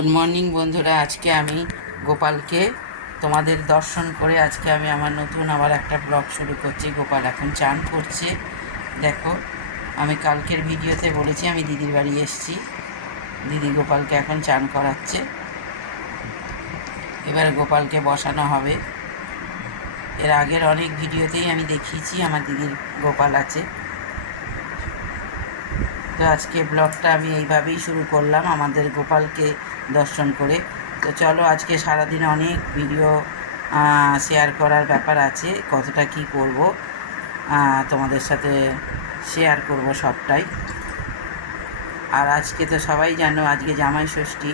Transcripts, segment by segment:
Good morning বন্ধুরা, আজকে আমি গোপালকে তোমাদের দর্শন করে আজকে আমি আমার নতুন আবার একটা ব্লগ শুরু করছি। গোপাল এখন চান করছে। দেখো, আমি কালকের ভিডিওতে বলেছি আমি দিদির বাড়ি এসেছি। দিদি গোপালকে এখন চান করাচ্ছে। এবার গোপালকে বসানো হবে। এর আগের অনেক ভিডিওতেই আমি দেখিয়েছি আমার দিদির গোপাল আছে। তো আজকে ব্লগটা আমি এইভাবেই শুরু করলাম আমাদের গোপালকে দর্শন করে। তো চলো, আজকে সারাদিন অনেক ভিডিও শেয়ার করার ব্যাপার আছে। কতটা কি করব তোমাদের সাথে শেয়ার করব সবটাই। আর আজকে তো সবাই জানো আজকে জামাই ষষ্ঠী,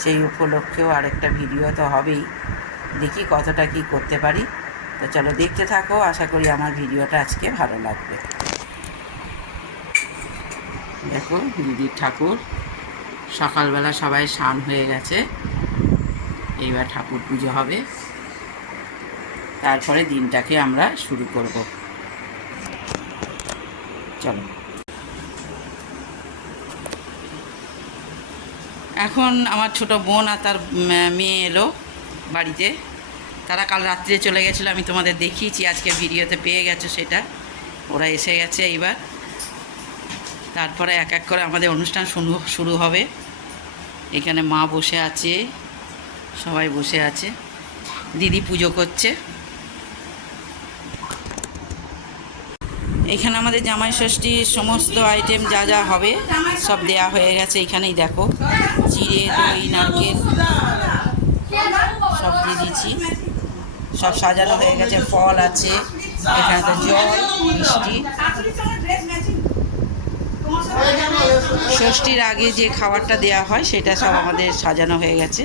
সেই উপলক্ষেও আরেকটা ভিডিও তো হবেই। দেখি কতটা কি করতে পারি। তো চলো দেখতে থাকো, আশা করি আমার ভিডিওটা আজকে ভালো লাগবে। দেখো, দিদির ঠাকুর সকালবেলা সবাই স্নান হয়ে গেছে। এইবার ঠাকুর পুজো হবে, তারপরে দিনটাকে আমরা শুরু করব। চলো, এখন আমার ছোট বোন আর তার মেয়ে এলো বাড়িতে। তারা কাল রাত্রে চলে গেছিলো, আমি তোমাদের দেখিয়েছি, আজকে ভিডিওতে পেয়ে গেছো সেটা। ওরা এসে গেছে। এইবার তারপরে এক এক করে আমাদের অনুষ্ঠান শুরু হবে। এখানে মা বসে আছে, সবাই বসে আছে, দিদি পুজো করছে। এখানে আমাদের জামাই ষষ্ঠীর সমস্ত আইটেম যা যা হবে সব দেয়া হয়ে গেছে। এখানেই দেখো, জিরে, দই, নারকেল সব দিয়ে দিয়েছি। সব সাজানো হয়ে গেছে, ফল আছে, এখানে তো জল, মিষ্টি। ষষ্ঠীর আগে যে খাবারটা দেয়া হয় সেটা সব আমাদের সাজানো হয়ে গেছে।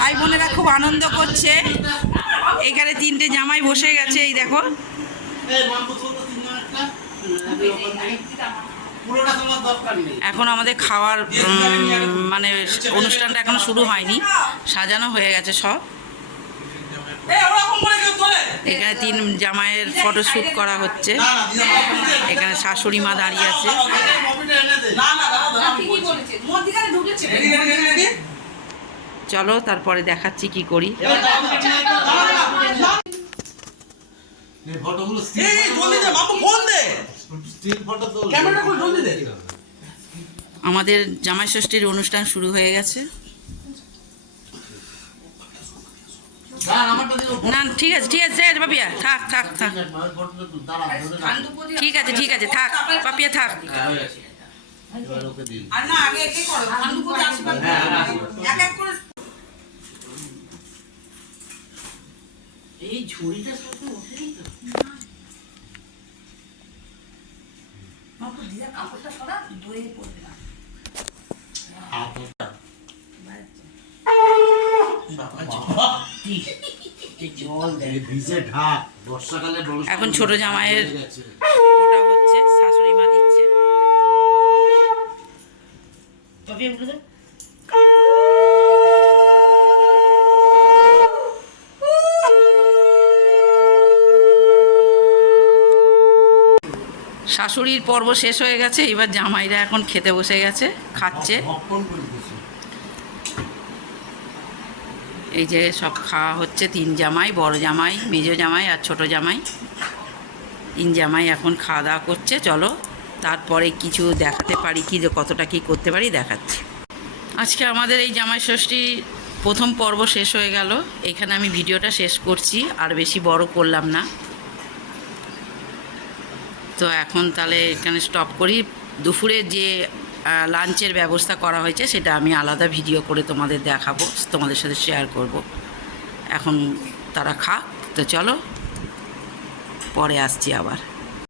ভাই বোনেরা খুব আনন্দ করছে। এখানে তিনটে জামাই বসে গেছে, এই দেখো। এখন আমাদের খাওয়ার মানে অনুষ্ঠানটা এখনো শুরু হয়নি, সাজানো হয়ে গেছে সব। এখানে তিন জামাইয়ের ফটোশ্যুট করা হচ্ছে। এখানে শাশুড়ি মা দাঁড়িয়ে আছে। চলো তারপরে দেখাচ্ছি কি করি। আমাদের জামাই ষষ্ঠীর অনুষ্ঠান শুরু হয়ে গেছে। না ঠিক আছে ঠিক আছে পাপিয়া, থাক থাক থাক, ঠিক আছে ঠিক আছে, থাক পাপিয়া থাক। এই ঝুড়িটা কাপড়টা সরা দইয়ে পড়বে না। এখন ছোট জামাইয়ের ফোঁটা হচ্ছে, শাশুড়ি মা দিচ্ছে। শাশুড়ির পর্ব শেষ হয়ে গেছে, এবার জামাইরা এখন খেতে বসে গেছে, খাচ্ছে। এই যে সব খাওয়া হচ্ছে, তিন জামাই, বড় জামাই, মেজো জামাই আর ছোট জামাই, তিন জামাই এখন খাওয়া দাওয়া করছে। চলো তারপরে কিছু দেখাতে পারি, কি কতটা কি করতে পারি দেখাচ্ছি। আজকে আমাদের এই জামাই ষষ্ঠী প্রথম পর্ব শেষ হয়ে গেল। এখানে আমি ভিডিওটা শেষ করছি, আর বেশি বড় করলাম না। তো এখন তাহলে এখানে স্টপ করি। দুপুরে যে লাঞ্চের ব্যবস্থা করা হয়েছে সেটা আমি আলাদা ভিডিও করে তোমাদের দেখাবো, তোমাদের সাথে শেয়ার করব। এখন তারা খাক, তো চলো পরে আসছি আবার।